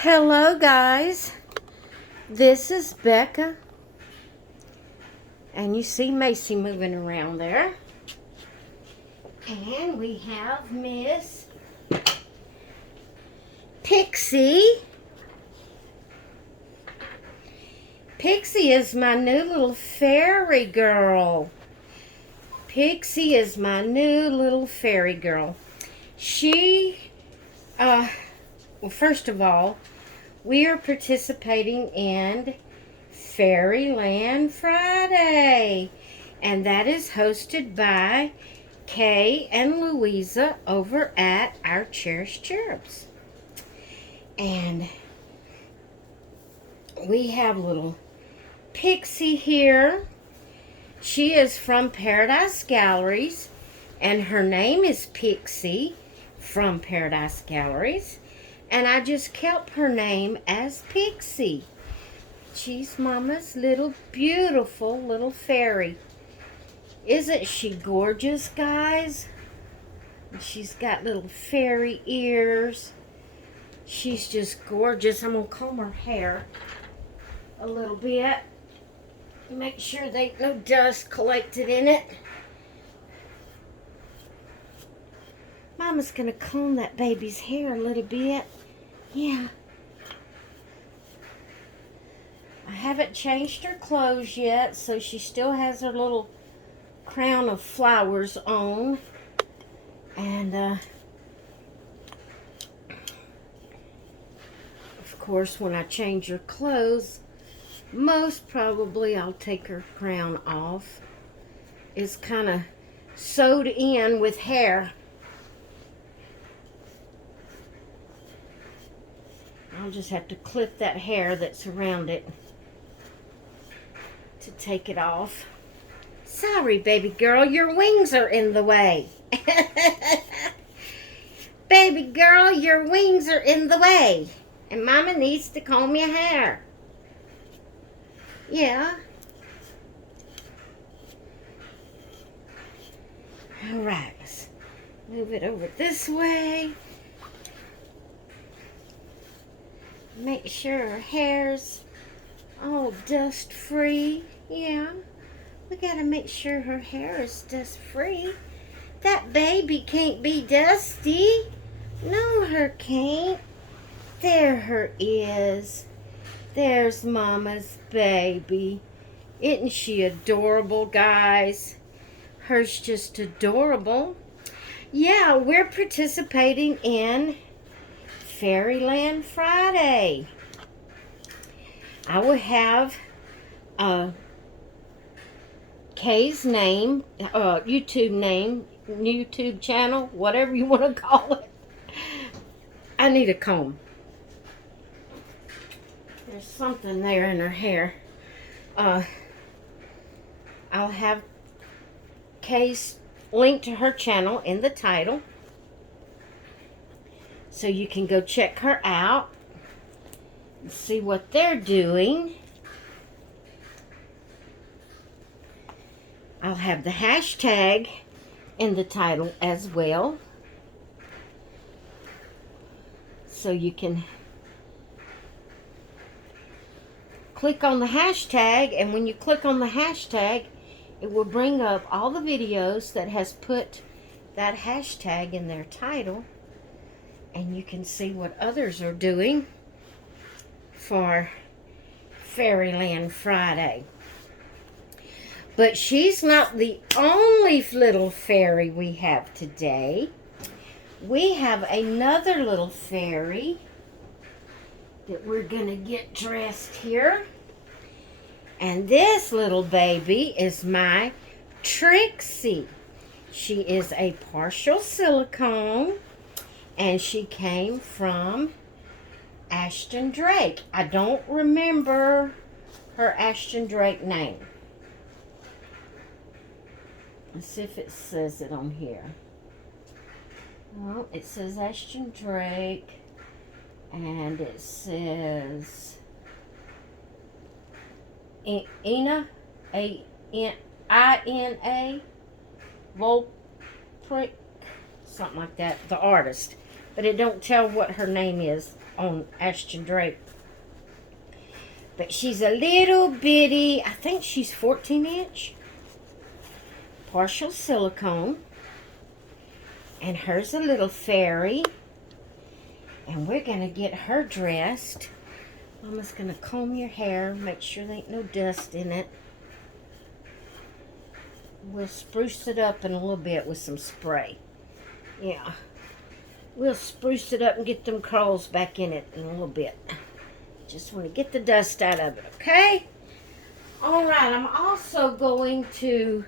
Hello guys, this is Becca, and you see Macy moving around there, and we have Miss Pixie. Pixie is my new little fairy girl. Pixie is my new little fairy girl. Well, first of all, we are participating in Fairyland Friday, and that is hosted by Kay and Louisa over at our Cherished Cherubs. And we have little Pixie here. She is from Paradise Galleries, and her name is Pixie from Paradise Galleries. And I just kept her name as Pixie. She's Mama's little beautiful little fairy. Isn't she gorgeous, guys? She's got little fairy ears. She's just gorgeous. I'm going to comb her hair a little bit. Make sure there ain't no dust collected in it. Mama's going to comb that baby's hair a little bit. Yeah. I haven't changed her clothes yet, so she still has her little crown of flowers on. And, of course, when I change her clothes, most probably I'll take her crown off. It's kind of sewed in with hair. I'll just have to clip that hair that's around it to take it off. Sorry, baby girl, your wings are in the way. Baby girl, your wings are in the way. And Mama needs to comb your hair. Yeah. All right, let's move it over this way. Make sure her hair's all dust free. Yeah, we gotta make sure her hair is dust free. That baby can't be dusty. No, her can't. There her is. There's Mama's baby. Isn't she adorable, guys? Her's just adorable. Yeah, we're participating in Fairyland Friday. I will have Kay's name, YouTube channel, whatever you want to call it. I need a comb. There's something there in her hair. I'll have Kay's link to her channel in the title, so you can go check her out and see what they're doing. I'll have the hashtag in the title as well, so you can click on the hashtag, and when you click on the hashtag, it will bring up all the videos that has put that hashtag in their title, and you can see what others are doing for Fairyland Friday. But she's not the only little fairy we have today. We have another little fairy that we're going to get dressed here. And this little baby is my Trixie. She is a partial silicone, and she came from Ashton Drake. I don't remember her Ashton Drake name. Let's see if it says it on here. Well, it says Ashton Drake, and it says Ina, I-N-A, Volprick, something like that, the artist. but it don't tell what her name is on Ashton Drake. But she's a little bitty, I think she's 14-inch. Partial silicone. And her's a little fairy. And we're going to get her dressed. Mama's going to comb your hair, make sure there ain't no dust in it. We'll spruce it up in a little bit with some spray. Yeah. We'll spruce it up and get them curls back in it in a little bit. Just want to get the dust out of it, okay? Alright, I'm also going to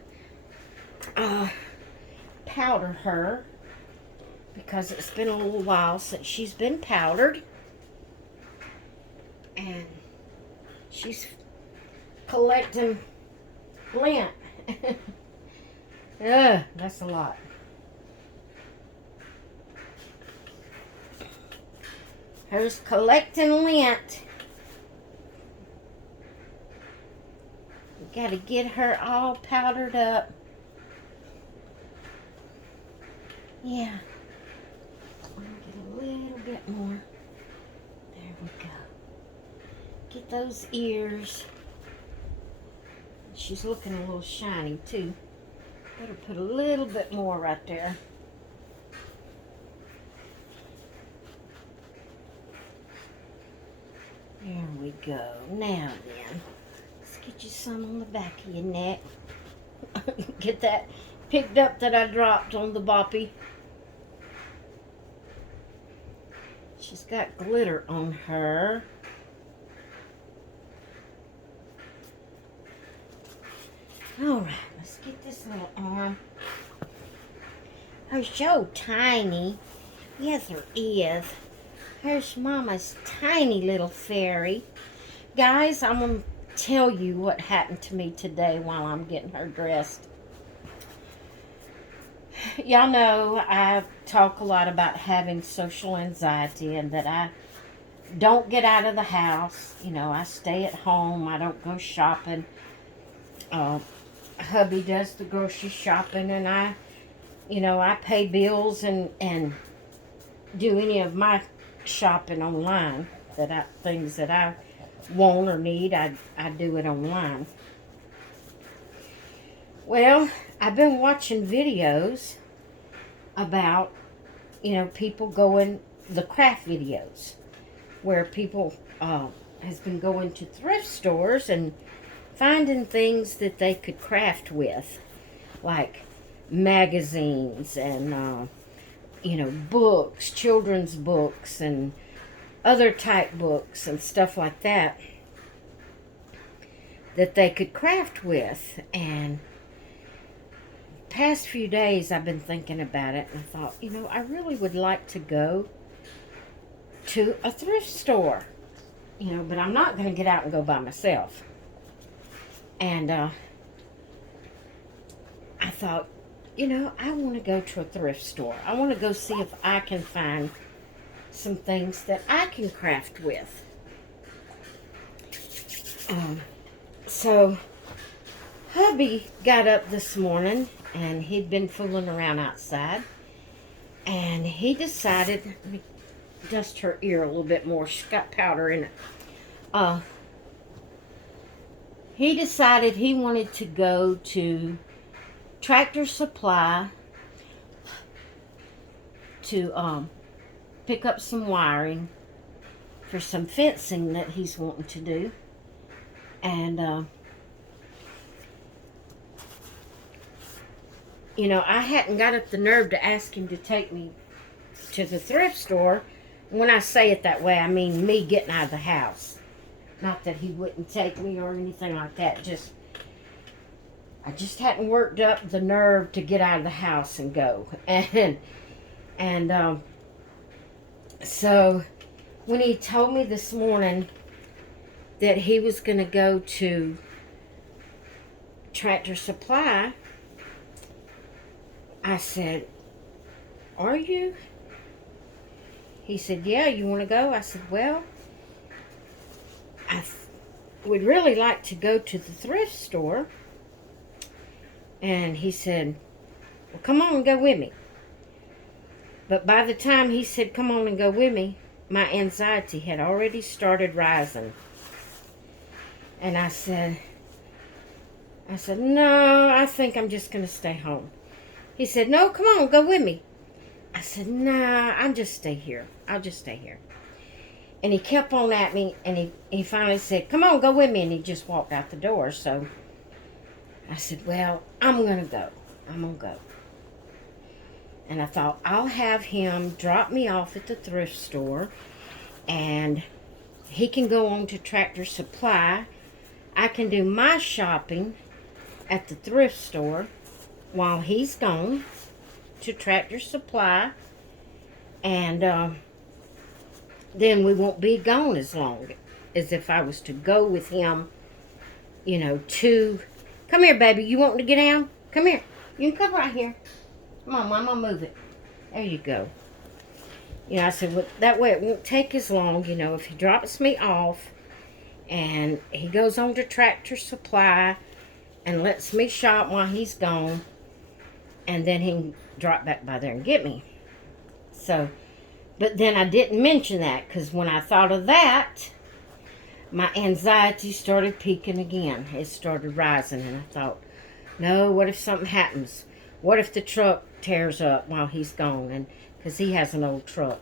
powder her because it's been a little while since she's been powdered. And she's collecting lint. Ugh, that's a lot. Her's collecting lint. We gotta get her all powdered up. Yeah. I'm gonna get a little bit more. There we go. Get those ears. She's looking a little shiny too. Better put a little bit more right there. There we go. Now then, let's get you some on the back of your neck. Get that picked up that I dropped on the boppy. She's got glitter on her. Alright, let's get this little arm. Her's so tiny. Yes, her is. Here's Mama's tiny little fairy. Guys, I'm going to tell you what happened to me today while I'm getting her dressed. Y'all know I talk a lot about having social anxiety and that I don't get out of the house. You know, I stay at home. I don't go shopping. Hubby does the grocery shopping, and I pay bills and do any of my shopping online. Things that I want or need, I do it online. Well, I've been watching videos about, people going, the craft videos, where people has been going to thrift stores and finding things that they could craft with, like magazines and, books, children's books, and other type books and stuff like that they could craft with. And past few days I've been thinking about it, and I thought, I really would like to go to a thrift store, but I'm not going to get out and go by myself. And I thought, I want to go to a thrift store. I want to go see if I can find some things that I can craft with. So, hubby got up this morning, and he'd been fooling around outside. And he decided, let me dust her ear a little bit more. She's got powder in it. He decided he wanted to go to Tractor Supply to pick up some wiring for some fencing that he's wanting to do. And, I hadn't got up the nerve to ask him to take me to the thrift store. When I say it that way, I mean me getting out of the house. Not that he wouldn't take me or anything like that. I just hadn't worked up the nerve to get out of the house and go. So when he told me this morning that he was going to go to Tractor Supply, I said, "Are you?" He said, "Yeah, you want to go?" I said, "Well, I would really like to go to the thrift store." And he said, "Well, come on and go with me." But by the time he said, come on and go with me, my anxiety had already started rising. And I said, no, I think I'm just going to stay home. He said, no, come on, go with me. I said, nah, I'll just stay here. I'll just stay here. And he kept on at me, and he finally said, come on, go with me. And he just walked out the door. So I said, well, I'm going to go. I'm going to go. And I thought, I'll have him drop me off at the thrift store, and he can go on to Tractor Supply. I can do my shopping at the thrift store while he's gone to Tractor Supply, and then we won't be gone as long as if I was to go with him, you know, to... Come here, baby. You want to get down? Come here. You can come right here. Come on, Mom, I'll move it. There you go. You know, I said, well, that way it won't take as long, you know, if he drops me off and he goes on to Tractor Supply and lets me shop while he's gone, and then he can drop back by there and get me. So, but then I didn't mention that, because when I thought of that, my anxiety started peaking again. It started rising, and I thought, no, what if something happens? What if the truck tears up while he's gone? And because he has an old truck.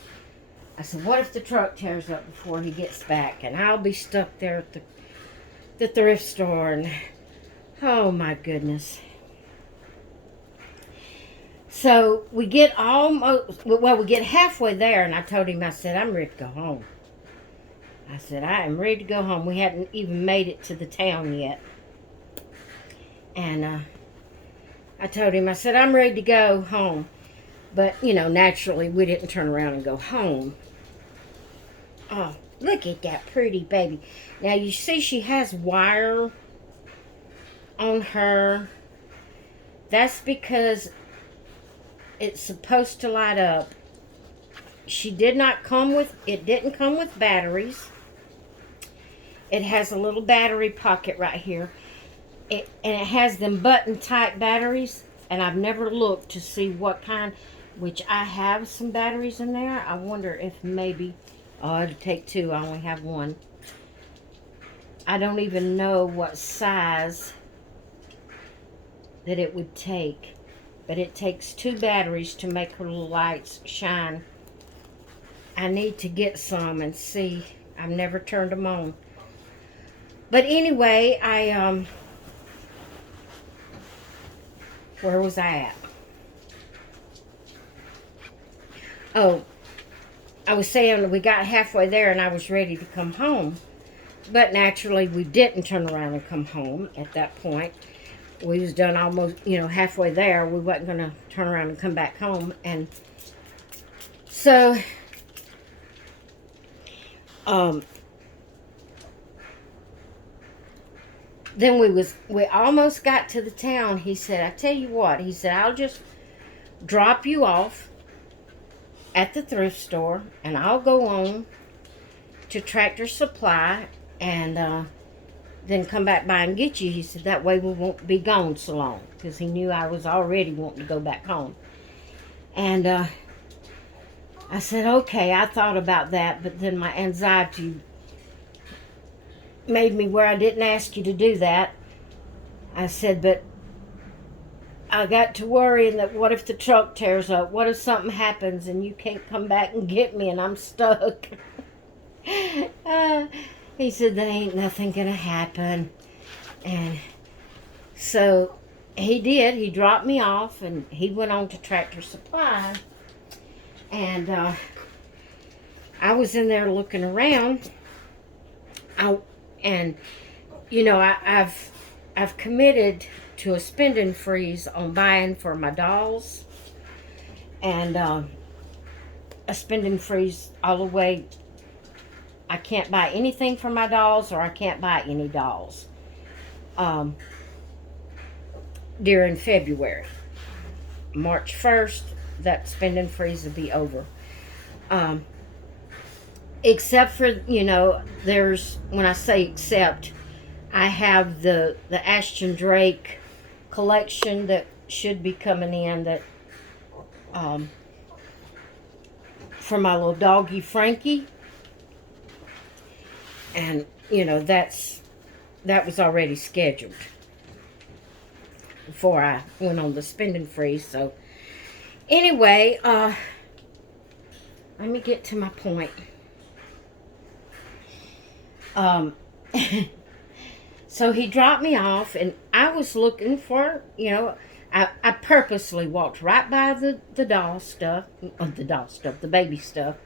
I said, what if the truck tears up before he gets back? And I'll be stuck there at the thrift store. And oh my goodness. So we get we get halfway there. And I told him, I said, I'm ready to go home. I said, I am ready to go home. We hadn't even made it to the town yet. And I told him, I said, I'm ready to go home. But, you know, naturally, we didn't turn around and go home. Oh, look at that pretty baby. Now, you see she has wire on her. That's because it's supposed to light up. It didn't come with batteries. It has a little battery pocket right here. And it has them button type batteries, and I've never looked to see what kind, which I have some batteries in there. I wonder if maybe, it'd take two. I only have one. I don't even know what size that it would take, but it takes two batteries to make her little lights shine. I need to get some and see. I've never turned them on. But anyway, where was I at? Oh, I was saying we got halfway there and I was ready to come home. But naturally, we didn't turn around and come home at that point. We was done almost, you know, halfway there. We wasn't going to turn around and come back home. And so, then we almost got to the town. He said, I tell you what, he said, I'll just drop you off at the thrift store, and I'll go on to Tractor Supply, and then come back by and get you. He said, that way we won't be gone so long, because he knew I was already wanting to go back home. And I said, okay, I thought about that, but then my anxiety made me where I didn't ask you to do that. I said, but I got to worrying that what if the truck tears up? What if something happens and you can't come back and get me and I'm stuck? He said, there ain't nothing gonna happen. And so he did. He dropped me off and he went on to Tractor Supply. And I was in there looking around. And you know, I've committed to a spending freeze on buying for my dolls, and a spending freeze all the way. I can't buy anything for my dolls, or I can't buy any dolls during February. March 1st, that spending freeze will be over. Except for, you know, when I say except, I have the Ashton Drake collection that should be coming in that for my little doggy Frankie. And, you know, that was already scheduled before I went on the spending freeze. So, anyway, let me get to my point. So he dropped me off, and I was looking for, you know, I purposely walked right by the doll stuff, the baby stuff.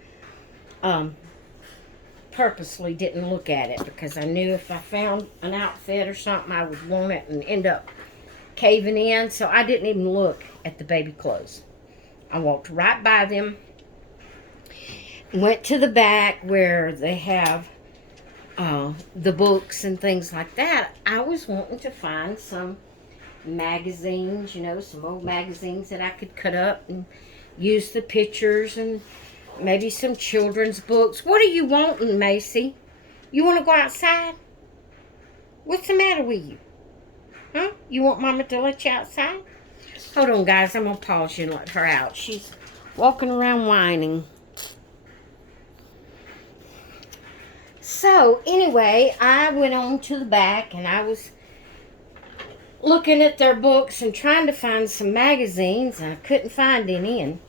Purposely didn't look at it because I knew if I found an outfit or something, I would want it and end up caving in. So I didn't even look at the baby clothes. I walked right by them, went to the back where they have the books and things like that. I was wanting to find some magazines, you know, some old magazines that I could cut up and use the pictures, and maybe some children's books. What are you wanting, Macy? You want to go outside? What's the matter with you? Huh? You want Mama to let you outside? Hold on, guys. I'm going to pause you and let her out. She's walking around whining. So, anyway, I went on to the back, and I was looking at their books and trying to find some magazines, and I couldn't find any. And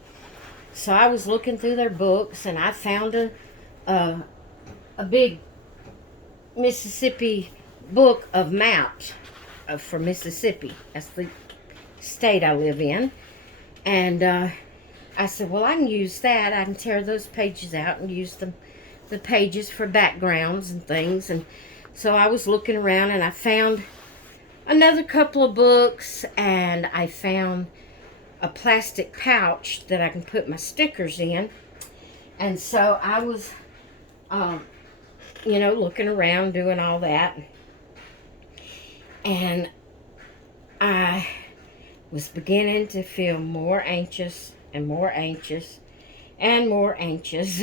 so I was looking through their books, and I found a big Mississippi book of maps for Mississippi. That's the state I live in. And I said, well, I can use that. I can tear those pages out and use the pages for backgrounds and things. And so I was looking around, and I found another couple of books, and I found a plastic pouch that I can put my stickers in. And so I was, you know, looking around, doing all that. And I was beginning to feel more anxious and more anxious and more anxious.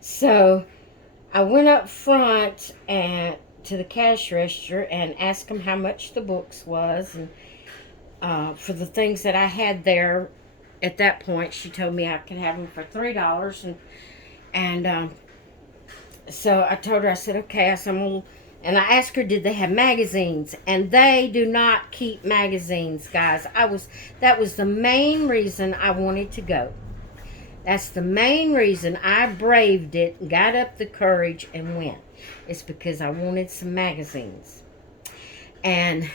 So I went up front and to the cash register and asked them how much the books was, and for the things that I had there at that point, she told me I could have them for $3, and so I told her, I said, okay. I said, and I asked her, did they have magazines? And they do not keep magazines, guys. That was the main reason I wanted to go. That's the main reason I braved it, got up the courage, and went. It's because I wanted some magazines. And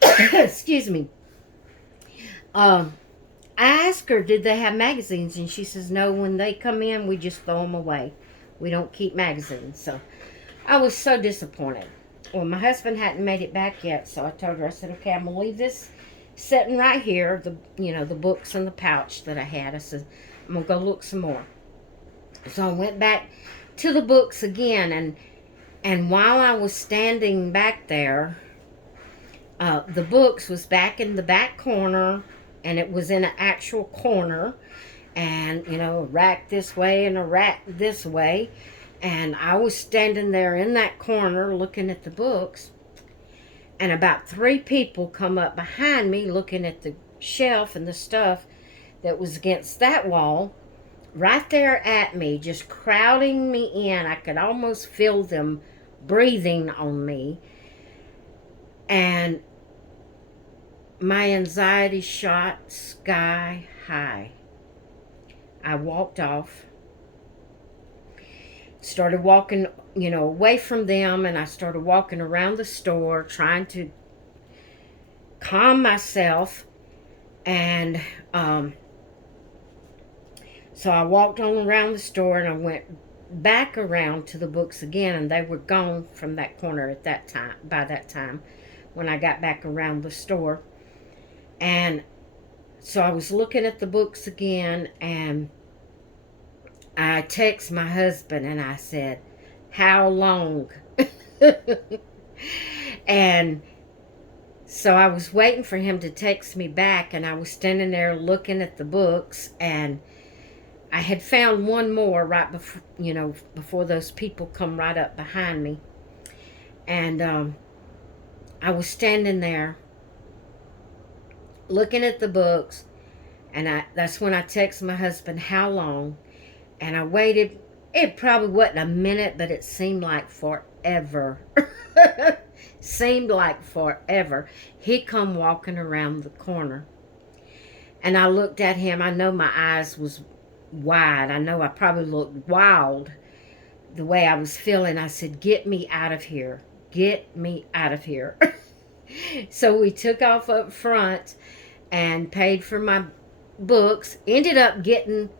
excuse me. I asked her, did they have magazines? And she says, no, when they come in, we just throw them away. We don't keep magazines. So I was so disappointed. Well, my husband hadn't made it back yet, so I told her, I said, okay, I'm going to leave this sitting right here, the books in the pouch that I had. I said, I'm going to go look some more. So I went back to the books again, and while I was standing back there, the books was back in the back corner, and it was in an actual corner, and, you know, a rack this way and a rack this way, and I was standing there in that corner looking at the books, and about 3 people come up behind me looking at the shelf and the stuff that was against that wall, right there at me, just crowding me in. I could almost feel them breathing on me. And my anxiety shot sky high. I walked off, started walking, you know, away from them, and I started walking around the store trying to calm myself. And so I walked on around the store, and I went back around to the books again, and they were gone from that corner at that time, by that time, when I got back around the store. And so I was looking at the books again, and I text my husband, and I said, how long? And so I was waiting for him to text me back, and I was standing there looking at the books, and I had found one more right before, you know, before those people come right up behind me. And I was standing there looking at the books, And that's when I text my husband, how long? And I waited. It probably wasn't a minute, but it seemed like forever. Seemed like forever. He come walking around the corner. And I looked at him. I know my eyes was wide. I know I probably looked wild the way I was feeling. I said, get me out of here. Get me out of here. So we took off up front and paid for my books. Ended up getting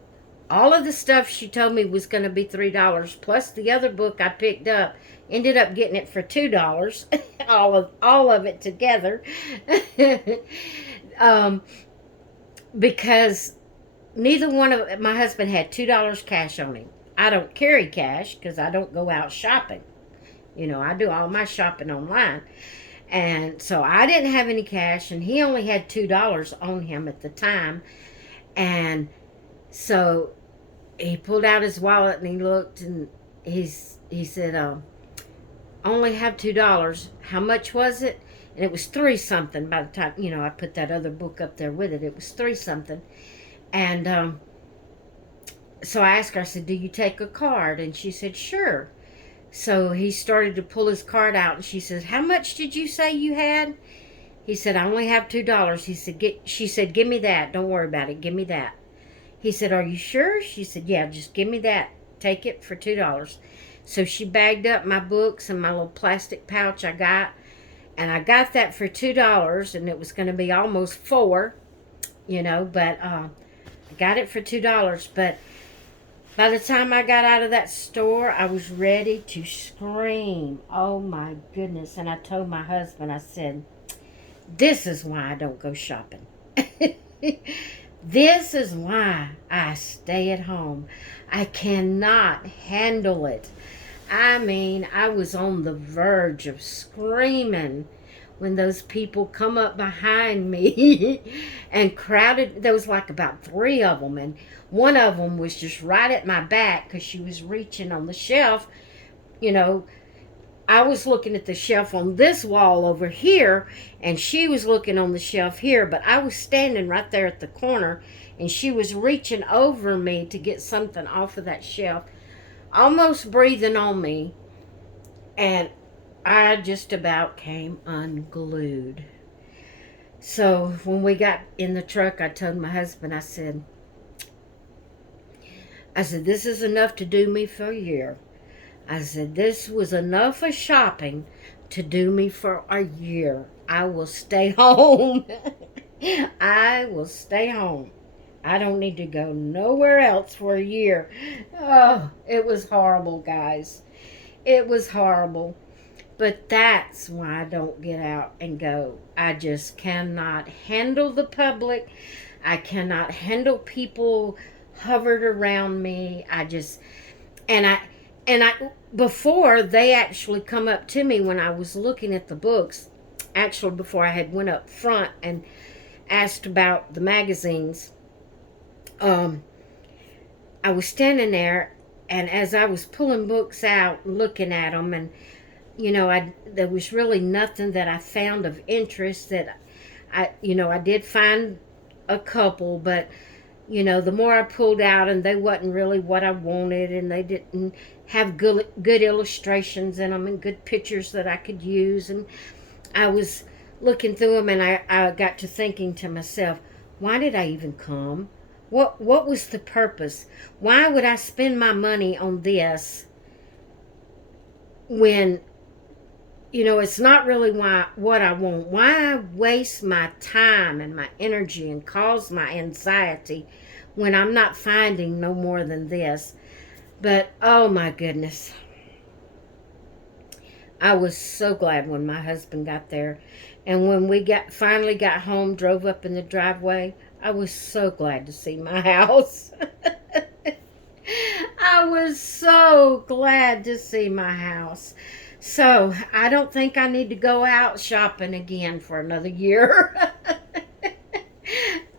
all of the stuff she told me was going to be $3, plus the other book I picked up. Ended up getting it for $2. all of it together. Because neither one of my husband had $2 cash on him. I don't carry cash because I don't go out shopping. You know, I do all my shopping online. And so I didn't have any cash, and he only had $2 on him at the time. And so he pulled out his wallet and he looked, and he said, only have $2. How much was it? And it was 3 something by the time, you know, I put that other book up there with it. It was 3 something. And so I asked her, I said, do you take a card? And she said, sure. So he started to pull his card out, and she says, how much did you say you had? He said, I only have $2. She said, give me that. Don't worry about it. Give me that. He said, are you sure? She said, yeah, just give me that. Take it for $2. So she bagged up my books and my little plastic pouch I got, and I got that for $2, and it was going to be almost $4, you know, but I got it for $2. But by the time I got out of that store, I was ready to scream. Oh my goodness. And I told my husband, I said, this is why I don't go shopping. This is why I stay at home. I cannot handle it. I mean, I was on the verge of screaming when those people come up behind me and crowded. There was like about 3 of them, and one of them was just right at my back because she was reaching on the shelf. You know, I was looking at the shelf on this wall over here, and she was looking on the shelf here, but I was standing right there at the corner, and she was reaching over me to get something off of that shelf, almost breathing on me, and I just about came unglued. So when we got in the truck, I told my husband, I said, this is enough to do me for a year. I said, this was enough of shopping to do me for a year. I will stay home. I will stay home. I don't need to go nowhere else for a year. Oh, it was horrible, guys. It was horrible. But that's why I don't get out and go. I just cannot handle the public. I cannot handle people hovered around me. Before they actually come up to me when I was looking at the books, actually before I had went up front and asked about the magazines, I was standing there, and as I was pulling books out and looking at them, and you know, there was really nothing that I found of interest. That I did find a couple, but you know, the more I pulled out, and they wasn't really what I wanted, and they didn't have good illustrations in them and good pictures that I could use. And I was looking through them, and I got to thinking to myself, why did I even come? What was the purpose? Why would I spend my money on this when, you know, it's not really what I want? Why waste my time and my energy and cause my anxiety when I'm not finding no more than this? But, oh my goodness. I was so glad when my husband got there. And when we finally got home, drove up in the driveway, I was so glad to see my house. I was so glad to see my house. So, I don't think I need to go out shopping again for another year.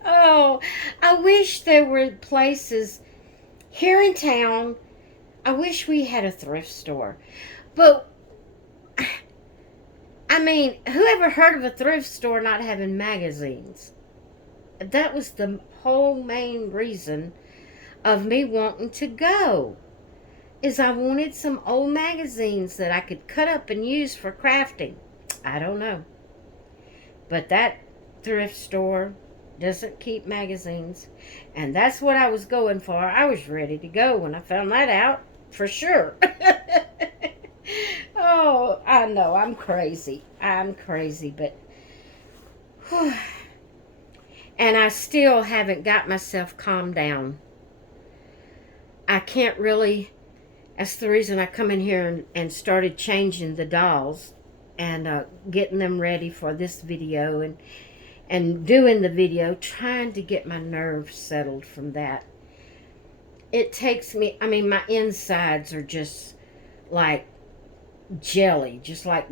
Oh, I wish there were places here in town. I wish we had a thrift store. But, I mean, who ever heard of a thrift store not having magazines? That was the whole main reason of me wanting to go. Is I wanted some old magazines that I could cut up and use for crafting. I don't know. But that thrift store doesn't keep magazines. And that's what I was going for. I was ready to go when I found that out, for sure. Oh, I know, I'm crazy. I'm crazy, but... whew. And I still haven't got myself calmed down. I can't really... That's the reason I come in here and started changing the dolls and getting them ready for this video and doing the video, trying to get my nerves settled from that. It takes me, I mean, my insides are just like jelly, just like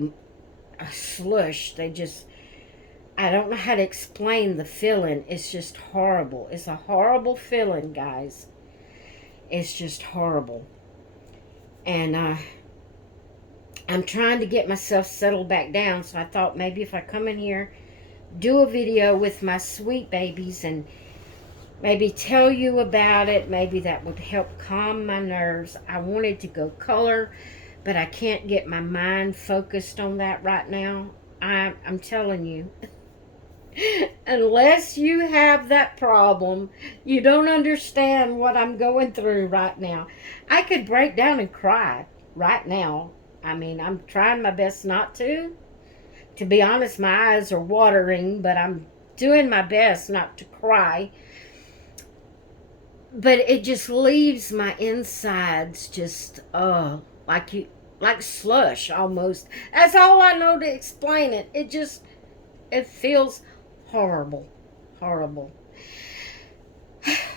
a slush. They just, I don't know how to explain the feeling. It's just horrible. It's a horrible feeling, guys. It's just horrible. And I'm trying to get myself settled back down. So I thought maybe if I come in here, do a video with my sweet babies and maybe tell you about it. Maybe that would help calm my nerves. I wanted to go color, but I can't get my mind focused on that right now. I'm telling you. Unless you have that problem, you don't understand what I'm going through right now. I could break down and cry right now. I mean, I'm trying my best not to. To be honest, my eyes are watering, but I'm doing my best not to cry. But it just leaves my insides just, like slush almost. That's all I know to explain it. It feels horrible. Horrible.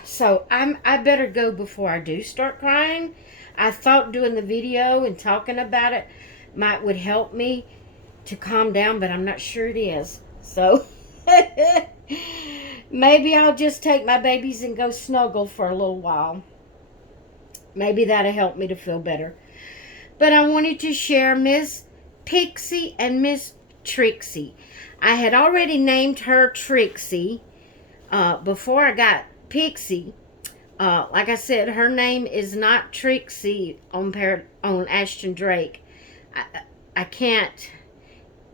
So I better go before I do start crying. I thought doing the video and talking about it would help me to calm down, but I'm not sure it is. So maybe I'll just take my babies and go snuggle for a little while. Maybe that'll help me to feel better. But I wanted to share Miss Pixie and Miss Trixie. I had already named her Trixie before I got Pixie. Like I said, her name is not Trixie on Ashton Drake. I can't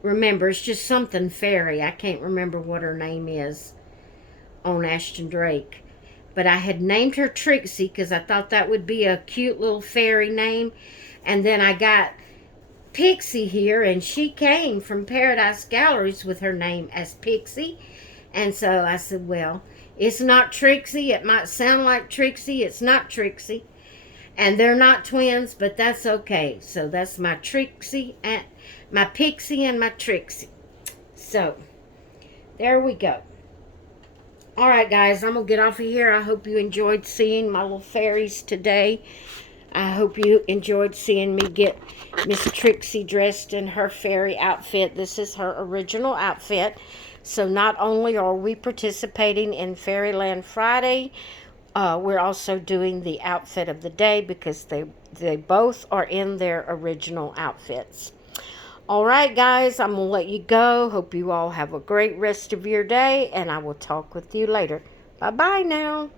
remember. It's just something fairy. I can't remember what her name is on Ashton Drake. But I had named her Trixie because I thought that would be a cute little fairy name. And then I got Pixie here, and she came from Paradise Galleries with her name as Pixie. And so I said, well, it's not Trixie. It might sound like Trixie. It's not Trixie. And they're not twins, but that's okay. So that's my Trixie and my Pixie and my Trixie. So there we go. All right, guys, I'm going to get off of here. I hope you enjoyed seeing my little fairies today. I hope you enjoyed seeing me get Miss Trixie dressed in her fairy outfit. This is her original outfit. So not only are we participating in Fairyland Friday, we're also doing the outfit of the day because they both are in their original outfits. All right, guys, I'm going to let you go. Hope you all have a great rest of your day, and I will talk with you later. Bye-bye now.